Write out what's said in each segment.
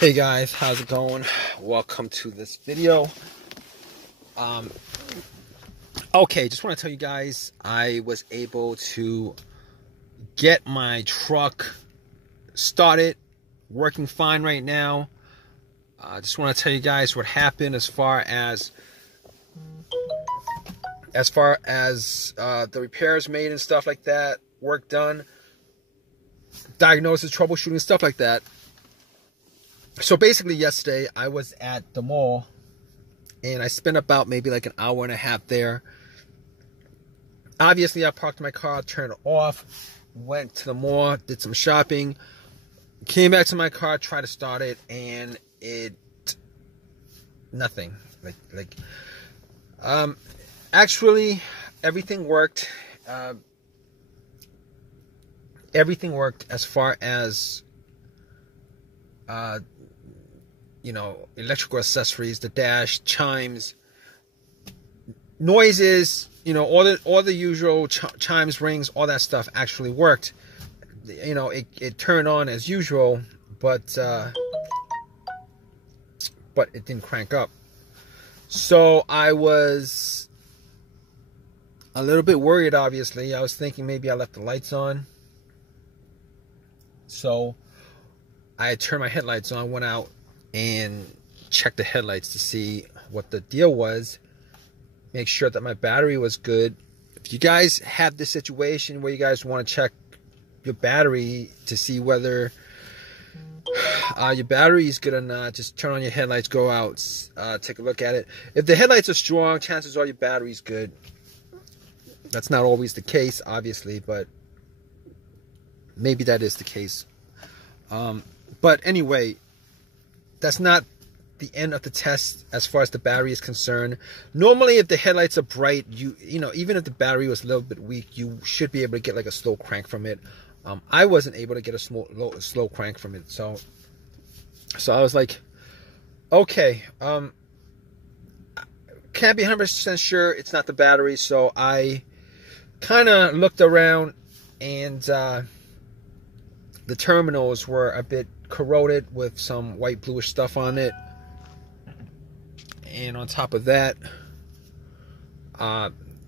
Hey guys, how's it going? Welcome to this video. Okay, just want to tell you guys I was able to get my truck started, working fine right now. I just want to tell you guys what happened as far as the repairs made and stuff like that, work done, diagnosis, troubleshooting, stuff like that. So basically yesterday I was at the mall and I spent about maybe like an hour and a half there. Obviously I parked my car, turned it off, went to the mall, did some shopping, came back to my car, tried to start it, and nothing. Actually everything worked. Everything worked as far as electrical accessories, the dash, chimes, noises, all the usual chimes, rings, all that stuff actually worked. It turned on as usual, but it didn't crank up. So I was a little bit worried, obviously. I was thinking maybe I left the lights on. So I turned my headlights on, went out and checked the headlights to see what the deal was, make sure that my battery was good. If you guys have this situation where you guys want to check your battery to see whether your battery is good or not, just turn on your headlights, go out, take a look at it. If the headlights are strong, chances are your battery's good. That's not always the case, obviously, but maybe that is the case. But anyway, that's not the end of the test as far as the battery is concerned. Normally, if the headlights are bright, even if the battery was a little bit weak, you should be able to get like a slow crank from it. I wasn't able to get a slow crank from it, so I was like, okay, can't be 100% sure it's not the battery. So I kind of looked around, and the terminals were a bit corroded with some white bluish stuff on it, and on top of that,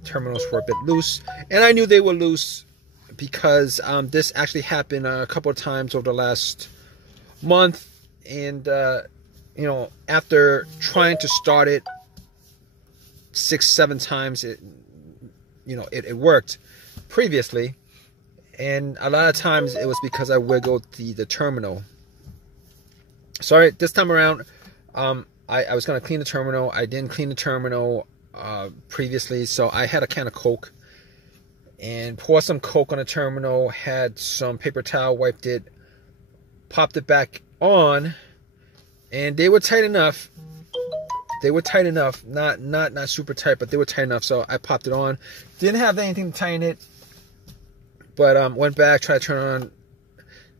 terminals were a bit loose, and I knew they were loose because this actually happened a couple of times over the last month, and after trying to start it 6-7 times, it worked previously. And a lot of times it was because I wiggled the terminal. Sorry, this time around, I was going to clean the terminal. I didn't clean the terminal previously, so I had a can of Coke and poured some Coke on the terminal, had some paper towel, wiped it, popped it back on, and they were tight enough. They were tight enough, not super tight, but they were tight enough, so I popped it on. Didn't have anything to tighten it. But went back, tried to turn it on,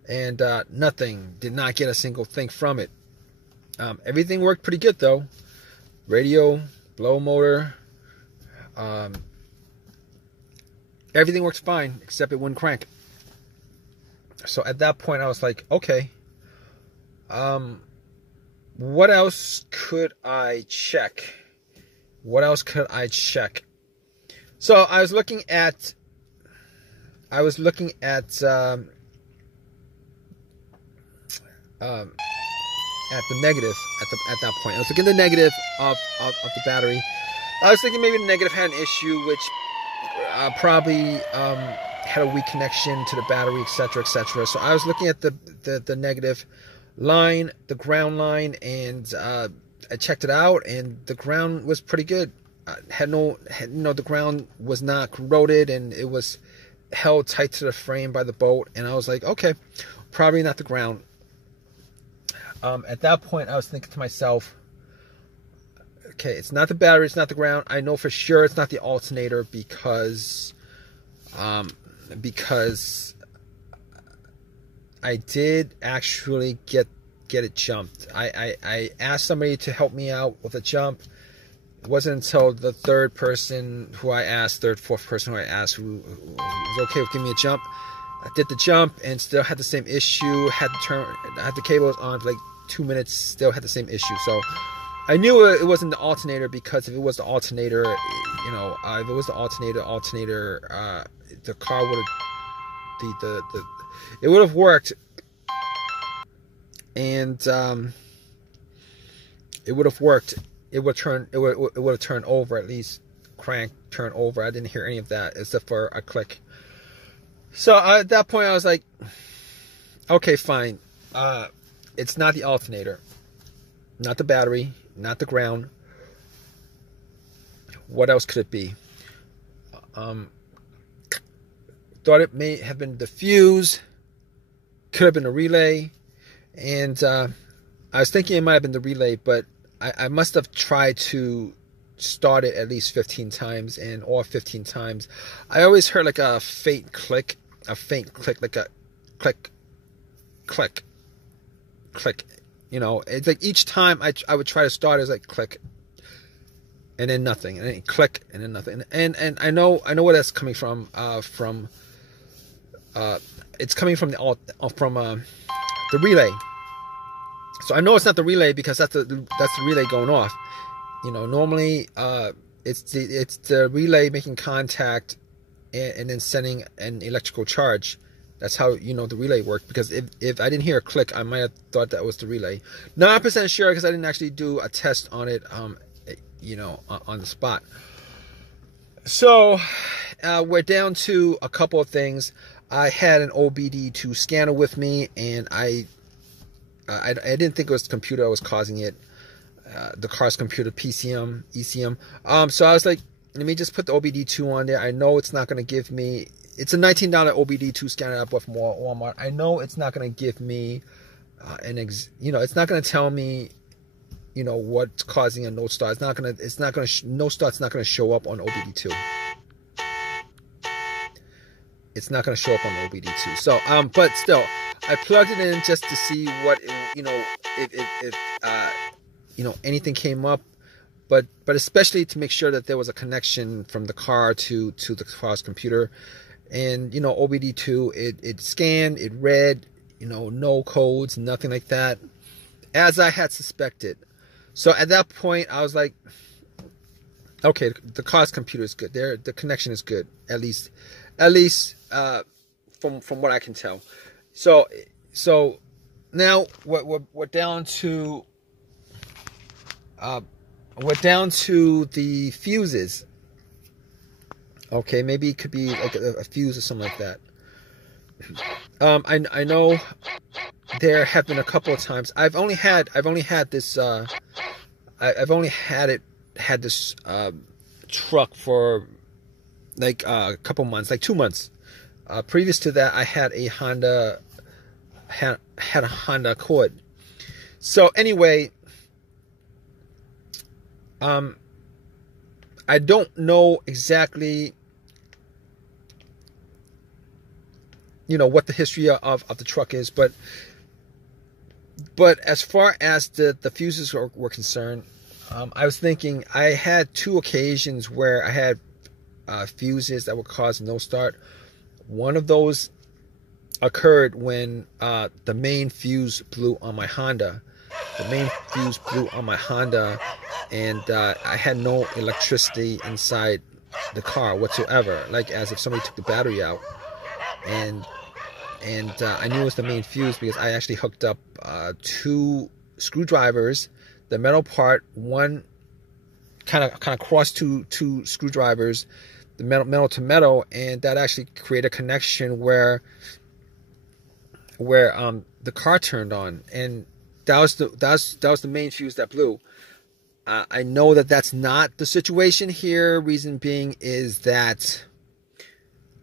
and nothing. Did not get a single thing from it. Everything worked pretty good though. Radio, blow motor, everything works fine except it wouldn't crank. So at that point I was like, okay, what else could I check? So I was looking at the negative at that point. I was looking at the negative of the battery. I was thinking maybe the negative had an issue, which probably had a weak connection to the battery, etc., etc. So I was looking at the negative line, the ground line, and I checked it out, and the ground was pretty good. The ground was not corroded, and it was held tight to the frame by the bolt, and I was like, okay, probably not the ground. At that point I was thinking to myself, okay, it's not the battery, it's not the ground. I know for sure it's not the alternator because I did actually get it jumped. I asked somebody to help me out with a jump. It wasn't until the third, fourth person who I asked, who was okay with giving me a jump. I did the jump and still had the same issue. Had the cables on for like 2 minutes, still had the same issue. So I knew it wasn't the alternator, because if it was the alternator, you know, if it was the alternator, the car would have, it would have worked, and it would have worked. It would have turned over, at least crank, turn over. I didn't hear any of that except for a click. So at that point, I was like, okay, fine. It's not the alternator, not the battery, not the ground. What else could it be? Thought it may have been the fuse, could have been a relay, and I was thinking it might have been the relay, but I must have tried to start it at least 15 times, and all 15 times I always heard like a faint click, like a click, click, click. You know, it's like each time I would try to start, it's like click, and then nothing, and then click, and then nothing. And I know where that's coming from. It's coming from the relay. So I know it's not the relay, because that's the relay going off. You know, normally it's the relay making contact and then sending an electrical charge. That's how you know the relay worked, because if I didn't hear a click, I might have thought that was the relay. Not 100% sure, because I didn't actually do a test on it, you know, on the spot. So we're down to a couple of things. I had an OBD2 scanner with me, and I didn't think it was the computer that was causing it, the car's computer, PCM, ECM. So I was like, let me just put the OBD2 on there. I know it's not going to give me. It's a $19 OBD2 scanner I bought from Walmart. I know it's not going to give me you know, it's not going to tell me, you know, what's causing a no start. No start's not going to show up on OBD2. It's not going to show up on OBD2. So, but still, I plugged it in just to see what, you know, if you know, anything came up, but especially to make sure that there was a connection from the car to the car's computer. And, you know, OBD2, it scanned, it read, you know, no codes, nothing like that, as I had suspected. So at that point, I was like, okay, the car's computer is good. The connection is good, at least from what I can tell. So now we're down to the fuses. Okay, maybe it could be like a fuse or something like that. I know there have been a couple of times. I've only had this truck for like a couple months, like 2 months. Previous to that, I had a Honda Accord. So anyway, I don't know exactly, you know, what the history of the truck is, but as far as the fuses were concerned, I was thinking I had 2 occasions where I had fuses that would cause no start. One of those occurred when the main fuse blew on my Honda. The main fuse blew on my Honda, and I had no electricity inside the car whatsoever, like as if somebody took the battery out. And I knew it was the main fuse because I actually hooked up 2 screwdrivers, the metal part, one kind of crossed two screwdrivers, the metal to metal, and that actually created a connection where the car turned on, and that was the main fuse that blew. I know that that's not the situation here. Reason being is that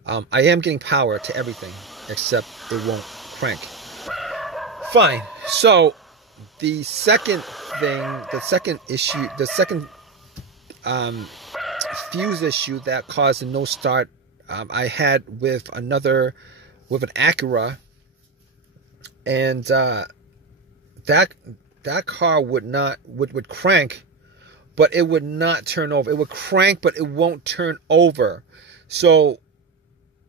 I am getting power to everything except it won't crank. Fine. So the second fuse issue that caused a no start, I had with an Acura, and that car would crank, but it would not turn over. It would crank, but it won't turn over. So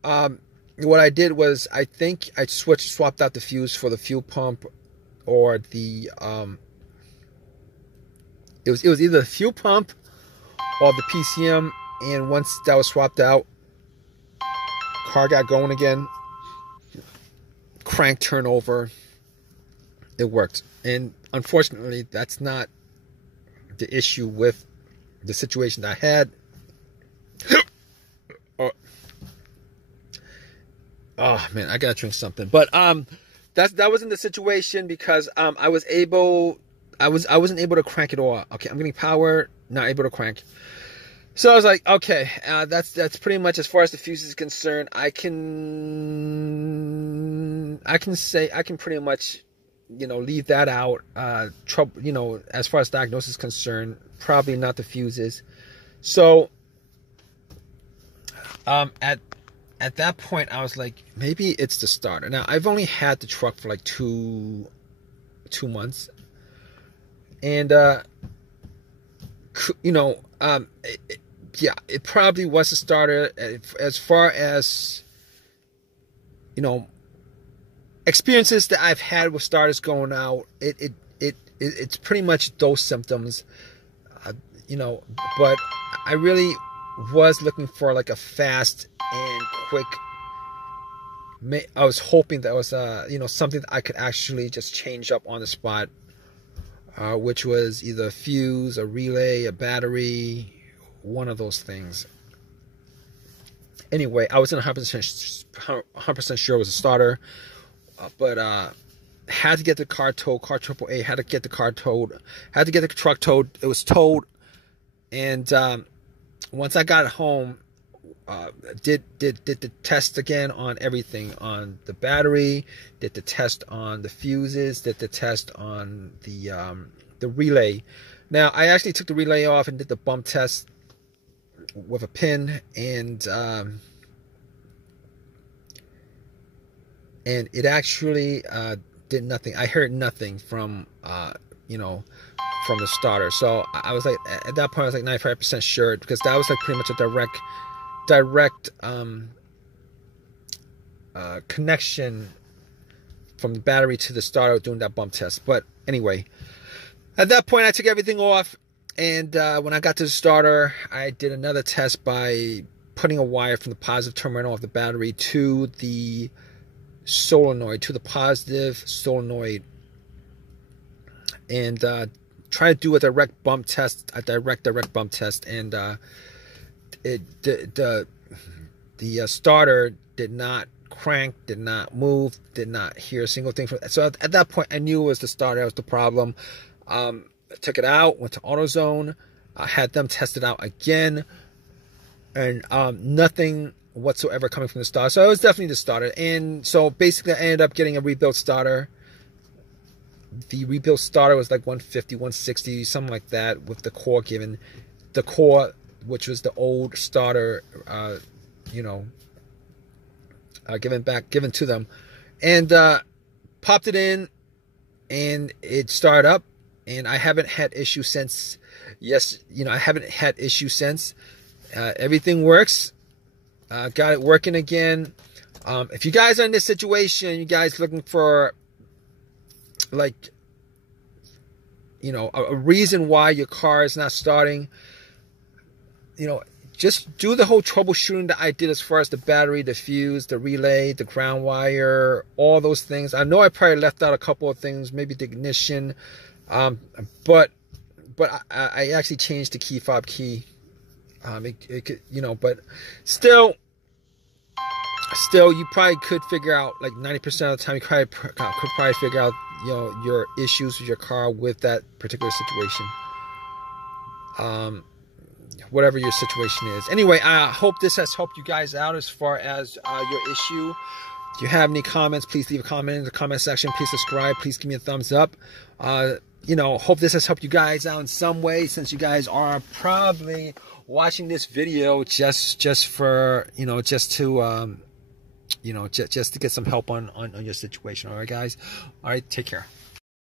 what I did was, I think I swapped out the fuse for the fuel pump, or the it was either the fuel pump or the PCM, and once that was swapped out, car got going again, crank turnover, it worked. And unfortunately, that's not the issue with the situation I had. Oh man, I gotta drink something. But that wasn't the situation, because I wasn't able to crank it all. Okay, I'm getting power, not able to crank. So I was like, okay, that's pretty much as far as the fuse is concerned. I can pretty much, leave that out. Trouble, as far as diagnosis is concerned, probably not the fuses. So at that point, I was like, maybe it's the starter. Now, I've only had the truck for like two months. And, it probably was the starter. As far as, experiences that I've had with starters going out, it's pretty much those symptoms, but I really was looking for like a fast and quick. I was hoping that was something that I could actually just change up on the spot, which was either a fuse, a relay, a battery, one of those things. Anyway, I wasn't 100% sure it was a starter, but had to get the car towed. Car AAA had to get the car towed. Had to get the truck towed. It was towed, and once I got home, did the test again on everything, on the battery, did the test on the fuses, did the test on the relay. Now, I actually took the relay off and did the bump test with a pin, and it actually did nothing. I heard nothing from from the starter. So I was like, at that point I was like 95% sure, because that was like pretty much a direct connection from the battery to the starter doing that bump test. But anyway, at that point I took everything off, and when I got to the starter, I did another test by putting a wire from the positive terminal of the battery to the solenoid, to the positive solenoid, and try to do a direct bump test, direct bump test, and the starter did not crank, did not move, did not hear a single thing from it. So at that point I knew it was the starter that was the problem. I took it out, went to AutoZone, had them test it out again, and nothing whatsoever coming from the starter. So it was definitely the starter. And so basically I ended up getting a rebuilt starter. The rebuilt starter was like 150, 160, something like that, with the core given. The core, which was the old starter, given to them. And popped it in, and it started up, and I haven't had issues since. I haven't had issues since. Everything works. Got it working again. If you guys are in this situation, you guys looking for like, a reason why your car is not starting, just do the whole troubleshooting that I did as far as the battery, the fuse, the relay, the ground wire, all those things. I know I probably left out a couple of things, maybe the ignition, but I actually changed the key fob key. It could, but still, you probably could figure out, like 90% of the time, you could probably figure out, your issues with your car with that particular situation. Whatever your situation is. Anyway, I hope this has helped you guys out as far as your issue. If you have any comments, please leave a comment in the comment section. Please subscribe. Please give me a thumbs up. Hope this has helped you guys out in some way, since you guys are probably watching this video just for, just to get some help on your situation. All right, guys. All right, take care.